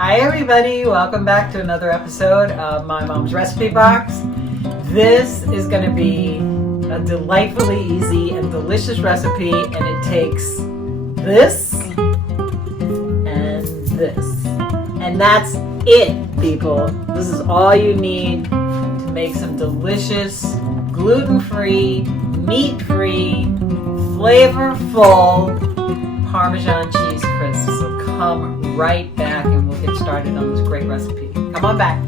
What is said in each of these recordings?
Hi everybody, welcome back to another episode of My Mom's Recipe Box. This is going to be a delightfully easy and delicious recipe, and it takes this and this. And that's it, people. This is all you need to make some delicious, gluten-free, meat-free, flavorful Parmesan cheese crisps. So come right back and we'll get started on this great recipe. Come on back.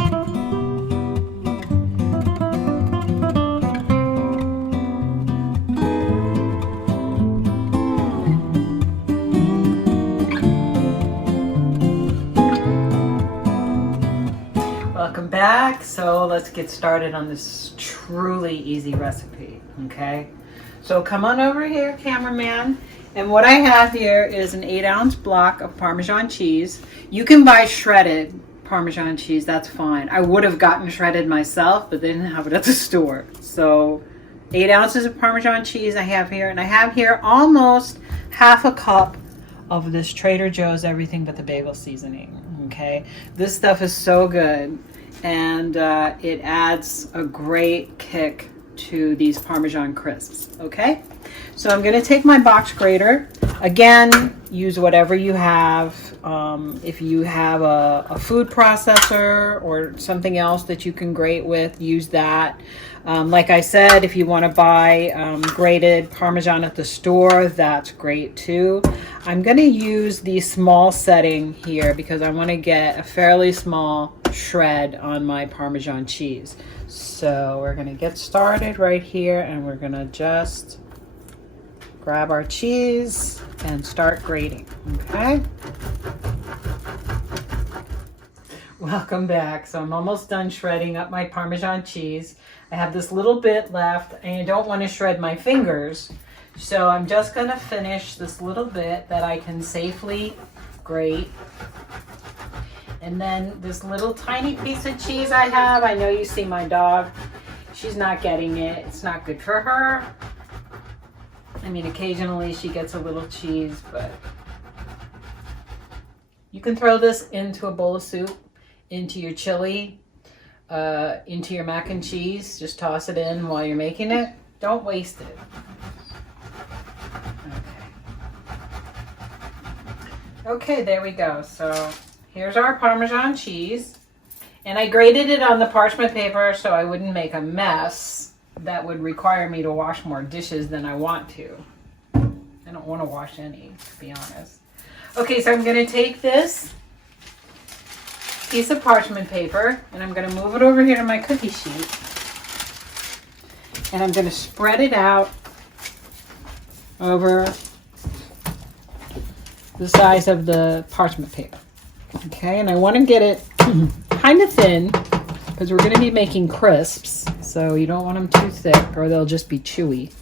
Welcome back. So let's get started on this truly easy recipe, okay? So come on over here, cameraman. And what I have here is an 8-ounce block of Parmesan cheese. You can buy shredded Parmesan cheese, that's fine. I would have gotten shredded myself, but they didn't have it at the store. So 8 ounces of Parmesan cheese I have here, and I have here almost half a cup of this Trader Joe's Everything But the Bagel seasoning, okay? This stuff is so good, and it adds a great kick to these Parmesan crisps, okay? So I'm going to take my box grater. Again, use whatever you have. If you have a food processor or something else that you can grate with, use that. Like I said, if you want to buy grated Parmesan at the store, that's great too. I'm going to use the small setting here because I want to get a fairly small shred on my Parmesan cheese. So we're going to get started right here, and we're going to just grab our cheese and start grating, okay? Welcome back. So I'm almost done shredding up my Parmesan cheese. I have this little bit left, and I don't want to shred my fingers. So I'm just going to finish this little bit that I can safely grate. And then this little tiny piece of cheese I have, I know you see my dog. She's not getting it. It's not good for her. I mean, occasionally she gets a little cheese, but you can throw this into a bowl of soup, into your chili, into your mac and cheese. Just toss it in while you're making it. Don't waste it. Okay, there we go. So here's our Parmesan cheese. And I grated it on the parchment paper so I wouldn't make a mess. That would require me to wash more dishes than I want to. I don't want to wash any, to be honest. Okay, so I'm going to take this piece of parchment paper and I'm going to move it over here to my cookie sheet. And I'm going to spread it out over the size of the parchment paper. Okay, and I want to get it kind of thin because we're going to be making crisps. So you don't want them too thick or they'll just be chewy.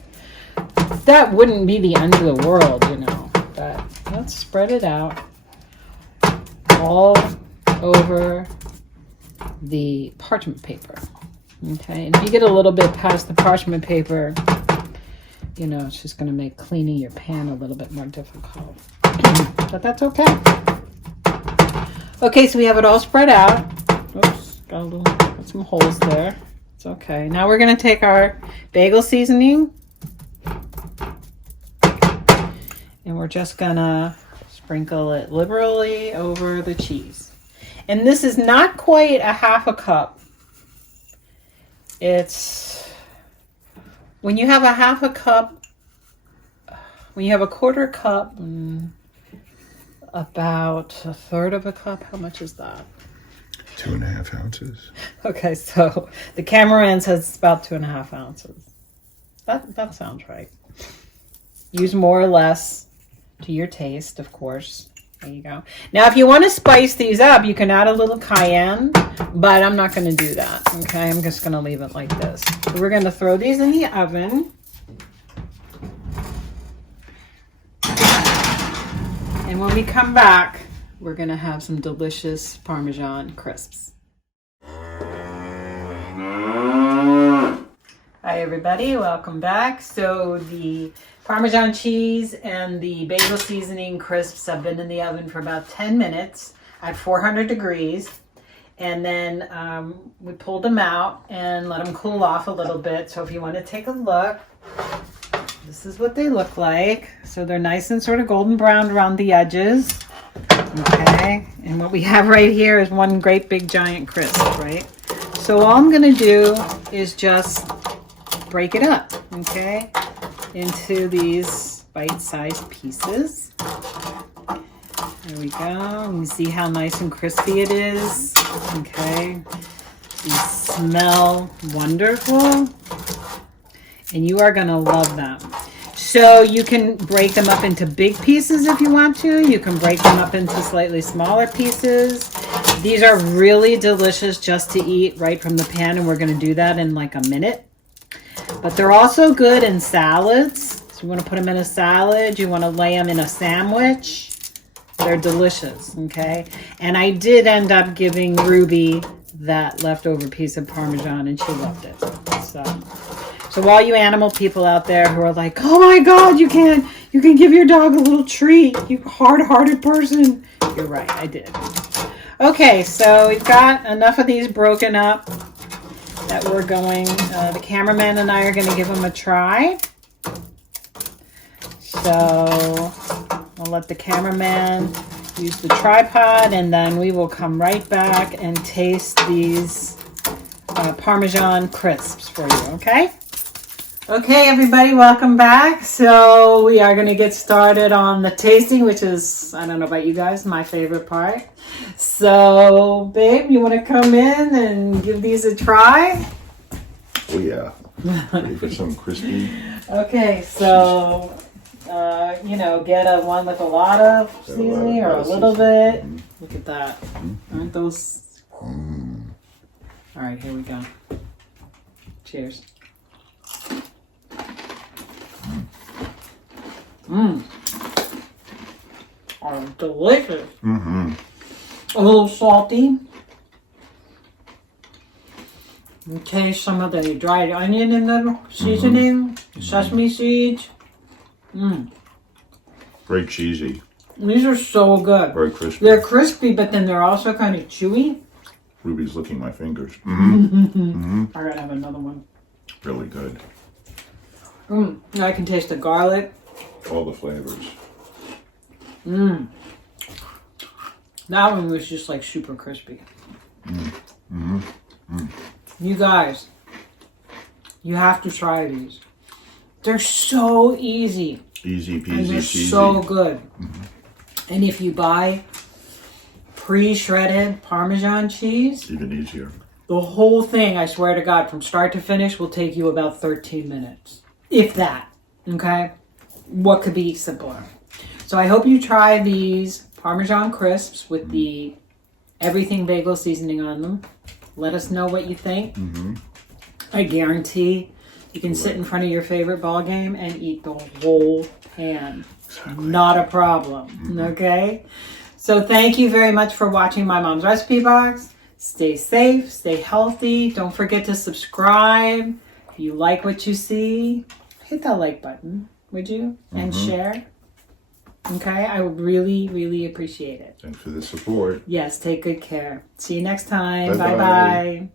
That wouldn't be the end of the world, you know. But let's spread it out all over the parchment paper. Okay, and if you get a little bit past the parchment paper, you know, it's just going to make cleaning your pan a little bit more difficult. But that's okay. Okay, so we have it all spread out. Oops, got some holes there. It's okay. Now we're going to take our bagel seasoning and we're just going to sprinkle it liberally over the cheese. And this is not quite a half a cup. It's when you have a half a cup, when you have a quarter cup, about a third of a cup. How much is that? 2.5 ounces. Okay, so the cameraman says it's about 2.5 ounces. That sounds right. Use more or less to your taste, of course. There you go. Now, if you want to spice these up, you can add a little cayenne, but I'm not going to do that. Okay, I'm just going to leave it like this. So we're going to throw these in the oven. And when we come back, we're going to have some delicious Parmesan crisps. Hi everybody, welcome back. So the Parmesan cheese and the bagel seasoning crisps have been in the oven for about 10 minutes. at 400 degrees. And then we pulled them out and let them cool off a little bit. So if you want to take a look, this is what they look like. So they're nice and sort of golden brown around the edges. Okay. And what we have right here is one great big giant crisp, right? So all I'm going to do is just break it up, okay, into these bite-sized pieces. There we go. You see how nice and crispy it is. Okay. These smell wonderful. And you are going to love them. So you can break them up into big pieces if you want to. You can break them up into slightly smaller pieces. These are really delicious just to eat right from the pan, and we're going to do that in like a minute. But they're also good in salads. So you want to put them in a salad. You want to lay them in a sandwich. They're delicious, okay? And I did end up giving Ruby that leftover piece of Parmesan, and she loved it. So all you animal people out there who are like, oh my God, you can give your dog a little treat, you hard-hearted person. You're right, I did. Okay, so we've got enough of these broken up that we're going, the cameraman and I are going to give them a try. So I'll let the cameraman use the tripod, and then we will come right back and taste these Parmesan crisps for you, okay? Okay, everybody, welcome back. So we are going to get started on the tasting, which is, I don't know about you guys, my favorite part. So, babe, you want to come in and give these a try? Oh yeah. Ready for some crispy? Okay, so... get one with a lot of seasoning or a little bit. Mm-hmm. Look at that. Mm-hmm. Aren't those? Mm. All right, here we go. Cheers. Mmm. Oh, delicious. Mm-hmm. A little salty. Okay, some of the dried onion in the seasoning, sesame seeds. Mmm. Very cheesy. These are so good. Very crispy. They're crispy, but then they're also kind of chewy. Ruby's licking my fingers. Mm-hmm. Mm-hmm. I gotta have another one. Really good. I can taste the garlic. All the flavors. That one was just like super crispy. You guys, you have to try these. They're so easy. Easy peasy, and they're cheesy. So good. And if you buy pre-shredded Parmesan cheese, even easier. The whole thing, I swear to God, from start to finish will take you about 13 minutes. If that, okay? What could be simpler? So I hope you try these Parmesan crisps with the everything bagel seasoning on them. Let us know what you think. I guarantee you can sit in front of your favorite ball game and eat the whole pan. Exactly. Not a problem, okay? So thank you very much for watching My Mom's Recipe Box. Stay safe, stay healthy. Don't forget to subscribe. If you like what you see, hit that like button, would you? And share. Okay, I would really, really appreciate it. Thanks for the support. Yes, take good care. See you next time. Bye-bye. Bye-bye.